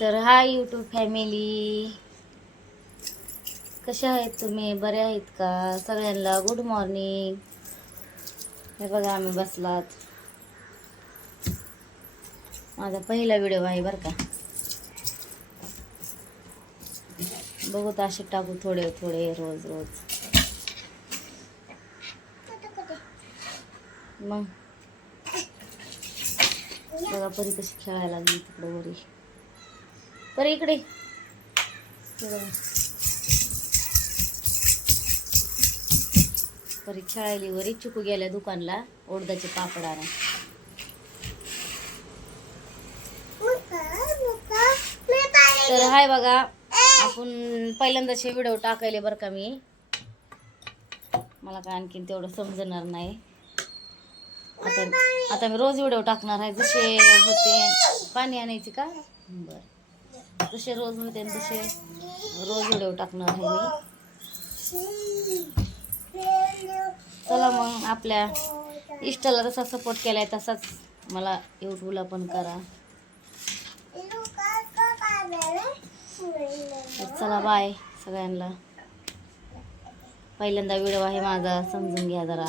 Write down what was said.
तर hi YouTube family, कशा आहेत तुम्ही? बरे आहेत का? सगळ्यांना गुड मॉर्निंग. हे बघा आम्ही बसलात. माझा पहिला व्हिडिओ आहे बरं का. बघू असे टाकू थोडे थोडे रोज रोज. मग बघा परी कशी खेळायला लागली तिकडे वरी. परी इकडे परी खेळायली वरी. चुकू गेल्या दुकानला उडदाचे पापड आणा. तर हाय बघा, आपण पहिल्यांदाचे व्हिडिओ टाकायले बरं का. मला काय आणखीन तेवढं समजणार नाही. आता मी रोज व्हिडिओ टाकणार आहे. जसे होते पाणी आणायचे का बरं, जसे रोज होते तसे रोज व्हिडिओ टाकणार आहे मी. चला मग, आपल्या इष्टाला जसा सपोर्ट केलाय तसाच मला यूट्यूबला पण करा. चला बाय सगळ्यांना. पहिल्यांदा व्हिडिओ आहे माझा, समजून घ्या जरा.